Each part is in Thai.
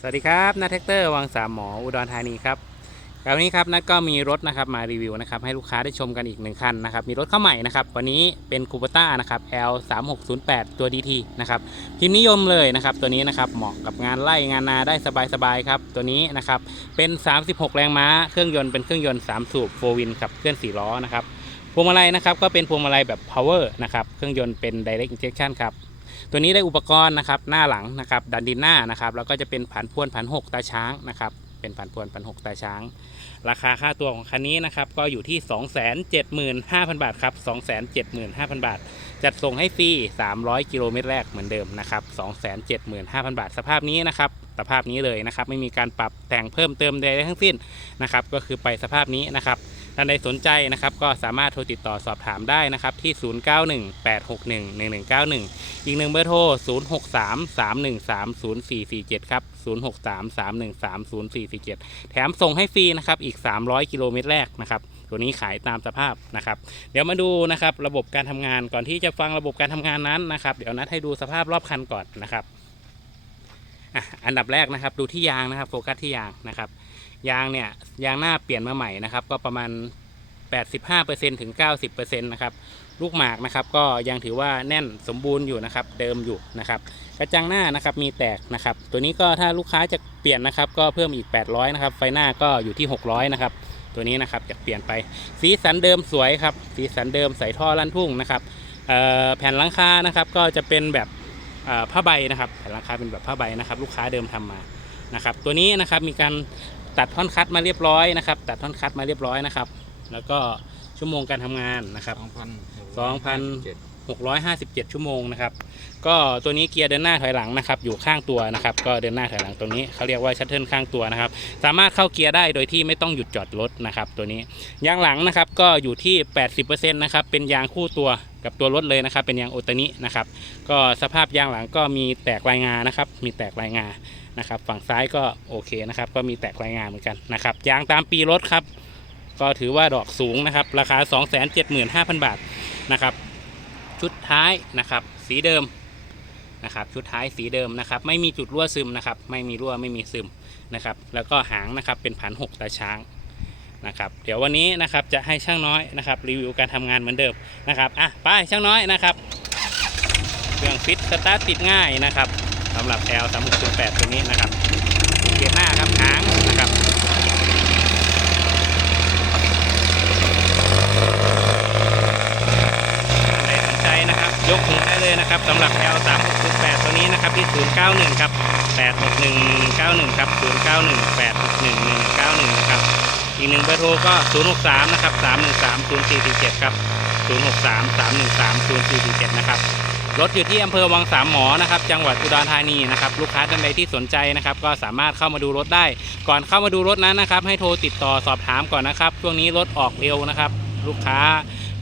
สวัสดีครับนัทแท็กเตอร์วังสามหมออุดรธานีครับคราวนี้ครับนัทก็มีรถนะครับมารีวิวนะครับให้ลูกค้าได้ชมกันอีกหนึ่งคันนะครับมีรถเข้าใหม่นะครับวันนี้เป็นคูปต้านะครับ L 3 6 0 8ตัว DT นะครับพิมพ์นิยมเลยนะครับตัวนี้นะครับเหมาะกับงานไล่งานนาได้สบายๆครับตัวนี้นะครับเป็น 36 แรงม้าเครื่องยนต์เป็นเครื่องยนต์ 3 สูบ4วินขับเคลื่อน4ล้อนะครับพวงมาลัยนะครับก็เป็นพวงมาลัยแบบ power นะครับเครื่องยนต์เป็น direct injection ครับ ตัวนี้ได้อุปกรณ์นะครับหน้าหลังนะครับดันดินหน้านะครับแล้วก็จะเป็นผันพวนผันหกตาช้างนะครับเป็นผันพวนผันหกตาช้าง ราคาค่าตัวของคันนี้นะครับก็อยู่ที่ 275,000 บาทครับ 275,000 บาท จัดส่งให้ฟรี 300 กิโลเมตรแรกเหมือนเดิมนะครับ 275,000 บาท สภาพนี้นะครับสภาพนี้เลยนะครับไม่มีการปรับแต่งเพิ่มเติมใดทั้งสิ้นนะครับก็คือไปสภาพนี้นะครับ ท่านใดสนใจนะครับก็สามารถโทรติดต่อสอบถามได้นะครับที่ 0918611191 อีกหนึ่งเบอร์โทร 0 6 3 3 1 3 0 4 4 7 ครับ 0 6 3 3 1 3 0 4 4 7 แถมส่งให้ฟรีนะครับอีก 300 กิโลเมตรแรกนะครับตัวนี้ขายตามสภาพนะครับ เดี๋ยวมาดูนะครับระบบการทำงานก่อนที่จะฟังระบบการทำงานนั้นนะครับ เดี๋ยวนัดให้ดูสภาพรอบคันก่อนนะครับอันดับแรกนะครับ ดูที่ยางนะครับ โฟกัสที่ยางนะครับ ยางเนี่ยยางหน้าเปลี่ยนมาใหม่นะครับ ก็ประมาณ 85%ถึง 90%นะครับลูกหมากนะครับก็ยังถือว่าแน่นสมบูรณ์อยู่นะครับ เดิมอยู่นะครับกระจังหน้านะครับมีแตกนะครับ ตัวนี้ก็ถ้าลูกค้าจะเปลี่ยนนะครับก็เพิ่มอีก 800นะครับไฟหน้าก็อยู่ที่ 600นะครับตัวนี้นะครับจะเปลี่ยนไปสีสันเดิมสวยครับสีสันเดิมใส่ท่อลั่นทุ่งนะครับแผ่นหลังคานะครับก็จะเป็นแบบผ้าใบนะครับแผ่นหลังคาเป็นแบบผ้าใบนะครับ ลูกค้าเดิมทำมานะครับตัวนี้นะครับมีการ ตัดท่อนคัดมาเรียบร้อยนะครับ ตัดท่อนคัดมาเรียบร้อยนะครับ แล้วก็ชั่วโมงการทำงานนะครับสองพันสองพัน657 ชั่วโมงนะครับ ก็ตัวนี้เกียร์เดินหน้าถอยหลังนะครับ อยู่ข้างตัวนะครับ ก็เดินหน้าถอยหลังตรงนี้เขาเรียกว่าชัตเทิลข้างตัวนะครับ สามารถเข้าเกียร์ได้โดยที่ไม่ต้องหยุดจอดรถนะครับ ตัวนี้ยางหลังนะครับก็อยู่ที่ 80%นะครับเป็นยางคู่ตัว กับตัวรถเลยนะครับ เป็นยางโอตานินะครับ ก็สภาพยางหลังก็มีแตกลายงานะครับ มีแตกลายงานะครับ ฝั่งซ้ายก็โอเคนะครับ ก็มีแตกลายงาเหมือนกันนะครับ ยางตามปีรถครับ ก็ถือว่าดอกสูงนะครับ ราคา 275,000 บาทนะครับ ชุดท้ายนะครับ สีเดิมนะครับ ชุดท้ายสีเดิมนะครับ ไม่มีจุดรั่วซึมนะครับ ไม่มีรั่วไม่มีซึมนะครับ แล้วก็หางนะครับเป็นผันหกตาช้าง นะครับเดี๋ยววันนี้นะครับจะให้ช่างน้อยนะครับรีวิวการทำงานเหมือนเดิมนะครับอะไปช่างน้อยนะครับเครื่องฟิตสตาร์ทติดง่ายนะครับสำหรับ L 3 6 0 8ตัวนี้นะครับเกียร์หน้าครับหางนะครับใครสนใจนะครับ ยกหูได้เลยนะครับสำหรับ L 3 6 0 8ตัวนี้นะครับที่ 091 ครับ 86191 ครับ 091 861 191นะครับ อีกหนึ่งเบอร์โทรก็ 063 นะครับ 313 0447 ครับ 063 313 0447 นะครับ รถอยู่ที่อำเภอวังสามหมอนะครับ จังหวัดอุดรธานีนะครับ ลูกค้าท่านใดที่สนใจนะครับ ก็สามารถเข้ามาดูรถได้ ก่อนเข้ามาดูรถนั้นนะครับ ให้โทรติดต่อสอบถามก่อนนะครับ ช่วงนี้รถออกเร็วนะครับ ลูกค้า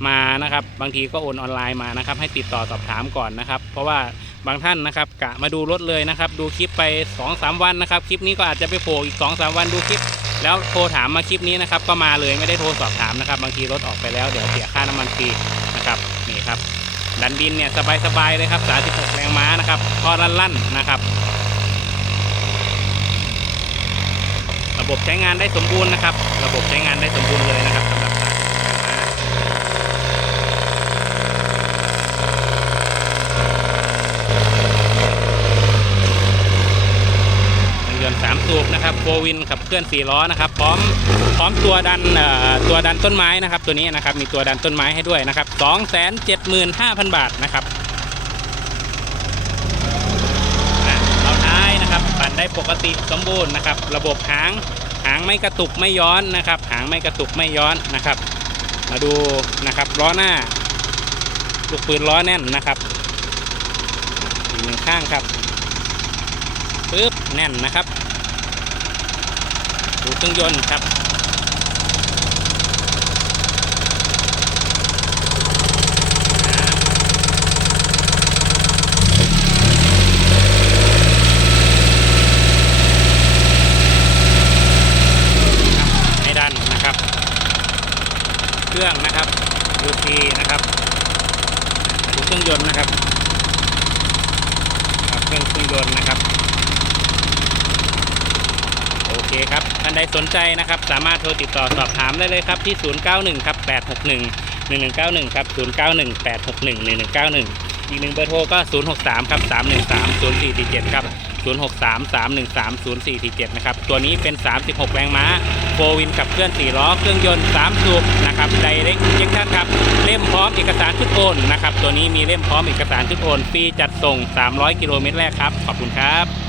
มานะครับ บางทีก็โอนออนไลน์มานะครับ ให้ติดต่อสอบถามก่อนนะครับ เพราะว่าบางท่านนะครับกะมาดูรถเลยนะครับ ดูคลิปไป2-3วันนะครับ คลิปนี้ก็อาจจะไปโผล่อีก2-3วันดูคลิป แล้วโทรถามมาคลิปนี้นะครับ ก็มาเลยไม่ได้โทรสอบถามนะครับ บางทีรถออกไปแล้วเดี๋ยวเสียค่าน้ำมันฟรีนะครับนี่ครับ ดันดินเนี่ยสบายๆเลยครับ 36 แรงม้านะครับพอลั่นๆนะครับ ระบบใช้งานได้สมบูรณ์นะครับ ระบบใช้งานได้สมบูรณ์เลยนะครับสำหรับสายแรงม้า เครื่องยนต์ สูบนะครับโฟวินขับเคลื่อนสี่ล้อนะครับ พร้อมพร้อมตัวดันตัวดันต้นไม้นะครับ ตัวนี้นะครับมีตัวดันต้นไม้ให้ด้วยนะครับสองแสนเจ็ดหมื่นห้าพันบาทนะครับเอาท้ายนะครับปั่นได้ปกติสมบูรณ์นะครับ ระบบหางหางไม่กระตุกไม่ย้อนนะครับ หางไม่กระตุกไม่ย้อนนะครับ มาดูนะครับล้อหน้าลูกปืนล้อแน่นนะครับอีกหนึ่งข้างครับปึ๊บแน่นนะครับ ดูเครื่องยนต์ครับไม่ดันนะครับ เครื่องนะครับดูทีนะครับดูเครื่องยนต์นะครับ ครับเครื่องเครื่องยนต์นะครับ คครับท่านใดสนใจนะครับ สามารถโทรติดต่อสอบถามได้เลยครับที่ 091ครับ861 1191ครับ091 861 1191 อีกหนึ่งเบอร์โทรก็ 063ครับ313 0447ครับ063 313 0447นะครับ ตัวนี้เป็น 36 แรงม้าโฟวินขับเคลื่อน 4 ล้อ เครื่องยนต์ 3 สูบนะครับไดเรกเจ็คชั่นครับ เล่มพร้อมเอกสารชุดโอนนะครับ ตัวนี้มีเล่มพร้อมเอกสารชุดโอนฟรีจัดส่ง 300 กิโลเมตรแรกครับ ขอบคุณครับ